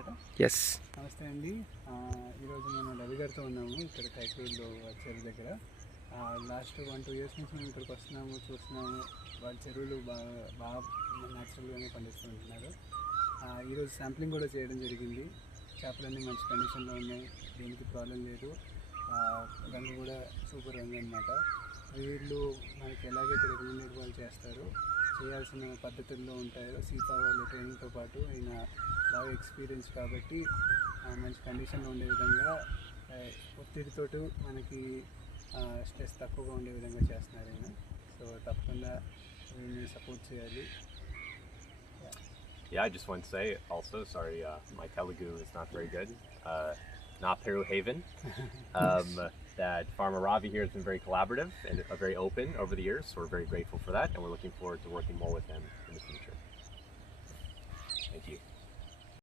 Tata. Yes. నమస్తే అండి. ఈరోజు మేము రవి గారితో ఉన్నాము ఇక్కడ కైకూరులో చెరువు దగ్గర. లాస్ట్ 1-2 ఇయర్స్ నుంచి మేము ఇక్కడికి వస్తున్నాము, చూస్తున్నాము. వాళ్ళ చెరువులు బాగా న్యాచురల్గానే పండిస్తుంటున్నారు. ఈరోజు శాంప్లింగ్ కూడా చేయడం జరిగింది. చేపలన్నీ మంచి కండిషన్లో ఉన్నాయి, దేనికి ప్రాబ్లం లేదు. రంగు కూడా సూపర్ రంగు అనమాట. వీళ్ళు మనకి ఎలాగైతే రికమెండెడ్ వాళ్ళు చేస్తారు, చేయాల్సిన పద్ధతుల్లో ఉంటాయో సీతా వాళ్ళ ట్రైనింగ్తో పాటు ఆయన బాగా ఎక్స్పీరియన్స్ కాబట్టి మంచి కండిషన్లో ఉండే విధంగా, ఒత్తిడితోటి మనకి స్ట్రెస్ తక్కువగా ఉండే విధంగా చేస్తున్నారు ఆయన. సో తప్పకుండా వీళ్ళని సపోర్ట్ చేయాలి. Yeah, I just want to say also, sorry, my Telugu is not very good. Not Peru Haven. That Farmer Ravi here has been very collaborative and very open over the years, so we're very grateful for that, and we're looking forward to working more with him in the future. Thank you.